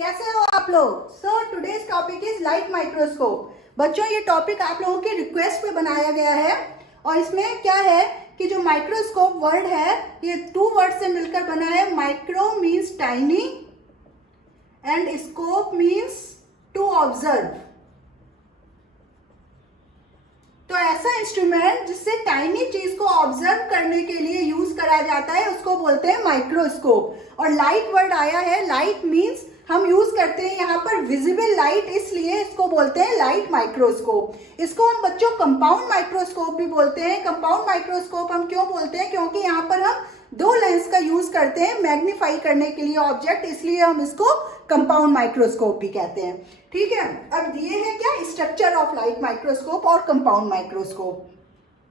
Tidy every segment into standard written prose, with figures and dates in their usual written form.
कैसे हो आप लोग? So today's topic is light microscope. बच्चों ये टॉपिक आप लोगों की रिक्वेस्ट पे बनाया गया है और इसमें क्या है कि जो माइक्रोस्कोप वर्ड है ये 2 वर्ड से मिलकर बना है। Micro means tiny and scope means to observe. तो ऐसा इंस्ट्रूमेंट जिससे टाइनी चीज को ऑब्जर्व करने के लिए यूज करा जाता है उसको बोलते हैं माइक्रोस्कोप। और लाइट वर्ड आया है, लाइट मीन्स हम यूज करते हैं यहाँ पर विजिबल लाइट, इसलिए इसको बोलते हैं लाइट माइक्रोस्कोप। इसको हम बच्चों कंपाउंड माइक्रोस्कोप भी बोलते हैं। कंपाउंड माइक्रोस्कोप हम क्यों बोलते हैं? क्योंकि यहाँ पर हम 2 लेंस का यूज करते हैं मैग्नीफाई करने के लिए ऑब्जेक्ट, इसलिए हम इसको कंपाउंड माइक्रोस्कोप भी कहते हैं। ठीक है, अब ये है क्या स्ट्रक्चर ऑफ लाइट माइक्रोस्कोप और कंपाउंड माइक्रोस्कोप।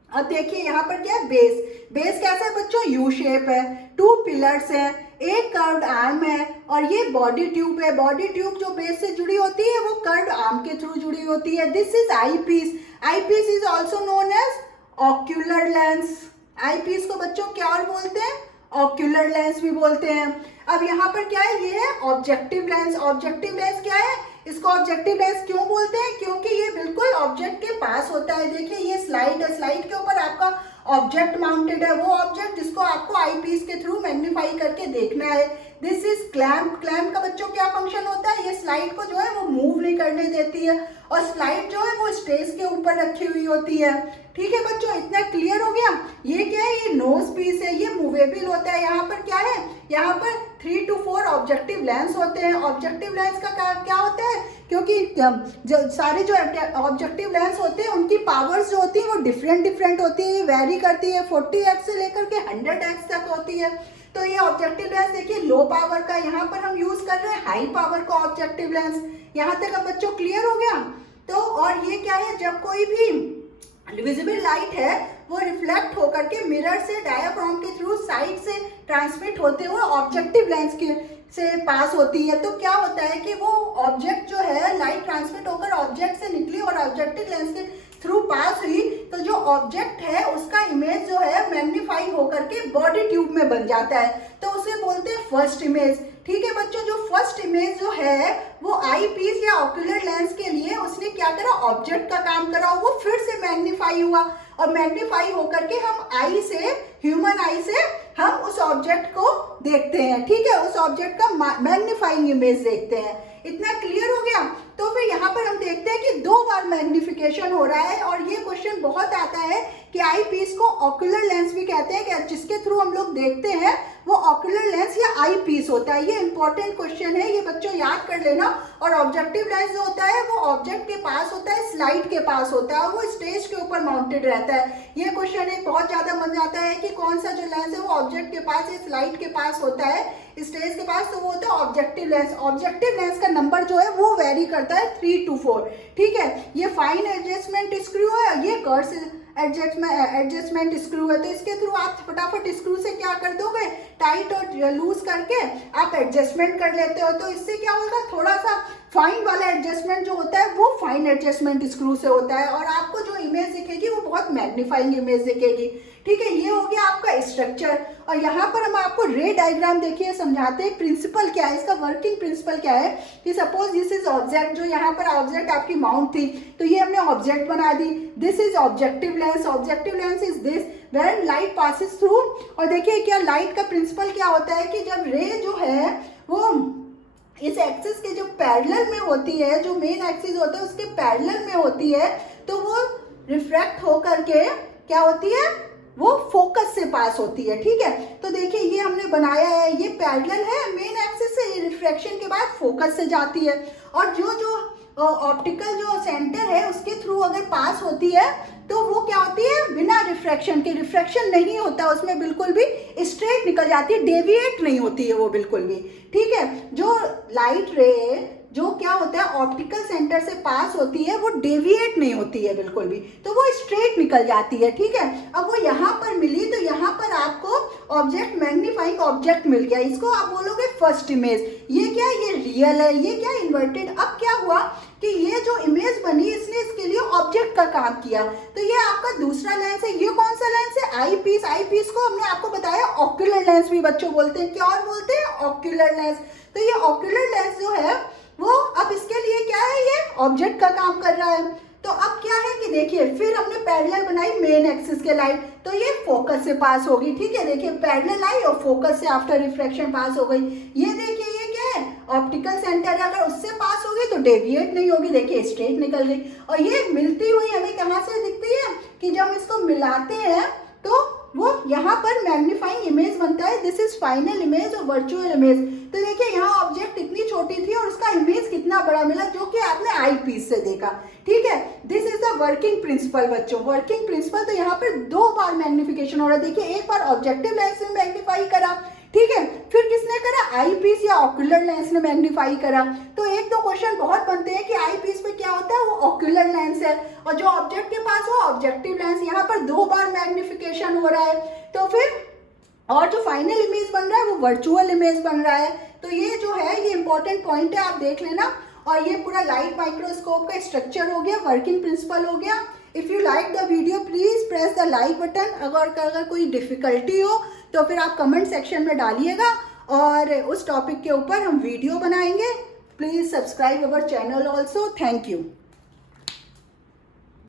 अब देखिए यहाँ पर क्या है, बेस कैसा है बच्चों? यू शेप है, 2 पिलर्स है, एक कर्व्ड आर्म है और ये बॉडी ट्यूब है। बॉडी ट्यूब जो बेस से जुड़ी होती है वो कर्व्ड आर्म के थ्रू जुड़ी होती है। This is eye piece. Eye piece is also known as ocular lens. Eye piece को बच्चों क्या और बोलते हैं? ऑक्यूलर लेंस भी बोलते हैं। अब यहाँ पर क्या है, ये है ऑब्जेक्टिव लेंस। ऑब्जेक्टिव लेंस क्या है? इसको ऑब्जेक्टिव लेंस क्यों बोलते हैं? क्योंकि ये बिल्कुल ऑब्जेक्ट के पास होता है। देखिए ये स्लाइड है, स्लाइड के ऊपर आपका ऑब्जेक्ट माउंटेड है, वो ऑब्जेक्ट जिसको आपको आई पीस के थ्रू मैग्नीफाई करके देखना है। This is clamp. क्लैंप का बच्चों क्या फंक्शन होता है? ये स्लाइड को जो है वो मूव नहीं करने देती है और स्लाइड जो है वो स्टेज के ऊपर रखी हुई होती है। ठीक है बच्चों, इतना क्लियर हो गया? ये क्या है? ये नोज पीस है, ये मूवेबल होता है। यहाँ पर क्या है? यहाँ पर 3 to 4 ऑब्जेक्टिव लेंस होते हैं। ऑब्जेक्टिव लेंस का क्या होता है? क्योंकि सारे जो ऑब्जेक्टिव लेंस होते हैं उनकी पावर्स जो होती है वो डिफरेंट होती है, वेरी करती है, 40x से लेकर के 100x तक होती है। तो ये ऑब्जेक्टिव लेंस देखिए लो पावर का, यहाँ पर हम यूज कर रहे हैं हाई पावर का ऑब्जेक्टिव लेंस। यहाँ तक अब बच्चों क्लियर हो गया? तो और ये क्या है, जब कोई भी विजिबल लाइट है वो रिफ्लेक्ट होकर के मिरर से डायाफ्राम के थ्रू साइड से ट्रांसमिट होते हुए ऑब्जेक्टिव लेंस के से पास होती है। तो क्या होता है कि वो ऑब्जेक्ट जो है लाइट ट्रांसमिट होकर ऑब्जेक्ट से निकली और ऑब्जेक्टिव लेंस के थ्रू पास हुई, तो जो ऑब्जेक्ट है उसका इमेज जो है मैग्नीफाई होकर के बॉडी ट्यूब में बन जाता है, तो उसे बोलते हैं फर्स्ट इमेज। ठीक है बच्चों, जो फर्स्ट इमेज जो है वो आई पीस या ऑक्यूलर लेंस के लिए उसने क्या करा, ऑब्जेक्ट का काम करा, वो फिर से मैग्नीफाई हुआ और मैग्नीफाई होकर के हम आई से, ह्यूमन आई से हम उस ऑब्जेक्ट को देखते हैं। ठीक है, उस ऑब्जेक्ट का मैग्नीफाइंग इमेज देखते हैं। इतना क्लियर हो गया? तो फिर यहाँ पर हम देखते हैं कि 2 बार मैग्निफिकेशन हो रहा है और ये क्वेश्चन बहुत आता है कि आई पीस को ऑक्यूलर लेंस भी कहते हैं, कि जिसके थ्रू हम लोग देखते हैं वो ऑक्यूलर लेंस या आई पीस होता है। ये इंपॉर्टेंट क्वेश्चन है, ये बच्चों याद कर लेना। और ऑब्जेक्टिव लेंस जो होता है वो ऑब्जेक्ट के पास होता है, स्लाइड के पास होता है और वो स्टेज के ऊपर माउंटेड रहता है। ये क्वेश्चन एक बहुत ज्यादा मन जाता है कि कौन सा जो लेंस है वो ऑब्जेक्ट के पास या स्लाइड के पास होता है, स्टेज के पास, तो वो होता है ऑब्जेक्टिव लेंस। ऑब्जेक्टिव लेंस का नंबर जो है वो वेरी करता है 3 to 4। ठीक है, ये फाइन एडजस्टमेंट स्क्रू है, ये कर्स एडजस्टमेंट स्क्रू है। तो इसके थ्रू आप फटाफट स्क्रू से क्या कर दोगे, टाइट और लूज करके आप एडजस्टमेंट कर लेते हो। तो इससे क्या होगा, थोड़ा सा फाइन वाला एडजस्टमेंट जो होता है वो फाइन एडजस्टमेंट स्क्रू से होता है और आपको जो इमेज दिखेगी वो बहुत मैग्नीफाइंग इमेज दिखेगी। ठीक है, ये हो गया आपका स्ट्रक्चर। और यहाँ पर हम आपको रे डायग्राम देखिए समझाते हैं प्रिंसिपल क्या है, इसका वर्किंग प्रिंसिपल क्या है। कि सपोज दिस इज ऑब्जेक्ट, जो यहाँ पर ऑब्जेक्ट आपकी माउंट थी तो ये हमने ऑब्जेक्ट बना दी। This is objective lens. Objective lens is this when light passes through. और देखिए क्या लाइट का प्रिंसिपल क्या होता है कि जब रे जो है वो इस एक्सिस के जो पैरेलल में होती है, जो मेन एक्सिस होता है उसके पैरेलल में होती है, तो वो रिफ्रैक्ट होकर के क्या होती है, वो फोकस से पास होती है। ठीक है, तो देखिए ये हमने बनाया है, ये पैरेलल है मेन एक्सिस से, रिफ्रैक्शन के बाद फोकस से जाती है। और जो ऑप्टिकल जो सेंटर है उसके थ्रू अगर पास होती है तो वो क्या होती है, बिना रिफ्रैक्शन के, रिफ्रैक्शन नहीं होता उसमें, बिल्कुल भी स्ट्रेट निकल जाती है, डेविएट नहीं होती है वो बिल्कुल भी। ठीक है, जो लाइट रे जो क्या होता है ऑप्टिकल सेंटर से पास होती है वो डेविएट नहीं होती है बिल्कुल भी, तो वो स्ट्रेट निकल जाती है। ठीक है, अब वो यहाँ पर मिली तो यहाँ पर आपको ऑब्जेक्ट, मैग्नीफाइंग ऑब्जेक्ट मिल गया, इसको आप बोलोगे फर्स्ट इमेज। ये क्या, ये रियल है, ये क्या इन्वर्टेड। अब क्या हुआ कि ये जो इमेज बनी इसने इसके लिए ऑब्जेक्ट का काम किया। तो ये आपका दूसरा लेंस है। ये कौन सा लेंस है? आई पीस। आई पीस को हमने आपको बताया ऑक्यूलर लेंस भी बच्चों बोलते हैं। क्या और बोलते हैं? Ocular lens. तो ये ऑक्यूलर लेंस जो है वो अब इसके लिए क्या है? ये ऑब्जेक्ट का काम कर रहा है। तो अब क्या है कि देखिए फिर हमने पैरेलल बनाई मेन एक्सिस के लाइट, तो ये फोकस से पास होगी। ठीक है, देखिए पैरेलल आई और फोकस से आफ्टर रिफ्रैक्शन पास हो गई। ये देखिए ये क्या है? ऑप्टिकल सेंटर है, अगर उससे पास होगी तो डेविएट नहीं होगी, देखिए स्ट्रेट निकल गई। और ये मिलती हुई हमें कहाँ से दिखती है कि जब इसको मिलाते हैं तो वो यहाँ पर मैग्नीफाइंग इमेज बनता है। दिस इज फाइनल इमेज और वर्चुअल इमेज। तो देखिए यहाँ ऑब्जेक्ट इतनी छोटी थी और उसका इमेज कितना बड़ा मिला, जो कि आपने आई पीस से देखा। ठीक है, this is the working principle बच्चों। वर्किंग प्रिंसिपल, तो यहाँ पर 2 बार मैग्निफिकेशन हो रहा है। देखिए एक बार ऑब्जेक्टिव लेंस में मैग्नीफाई करा, ठीक है, फिर किसने करा? आई पीस या ऑक्यूलर लेंस ने मैग्नीफाई करा। तो एक दो क्वेश्चन बहुत बनते हैं कि आई पीस पे क्या होता है? वो ऑक्यूलर लेंस है, और जो ऑब्जेक्ट के पास हो ऑब्जेक्टिव लेंस। यहाँ पर 2 बार मैग्निफिकेशन हो रहा है। तो फिर और जो फाइनल इमेज बन रहा है वो वर्चुअल इमेज बन रहा है। तो ये जो है ये इंपॉर्टेंट पॉइंट है, आप देख लेना। और ये पूरा लाइट माइक्रोस्कोप का स्ट्रक्चर हो गया, वर्किंग प्रिंसिपल हो गया। If you like the video please press the like button. अगर कोई डिफिकल्टी हो तो फिर आप कमेंट सेक्शन में डालिएगा और उस टॉपिक के ऊपर हम वीडियो बनाएंगे। Please subscribe our channel also. Thank you.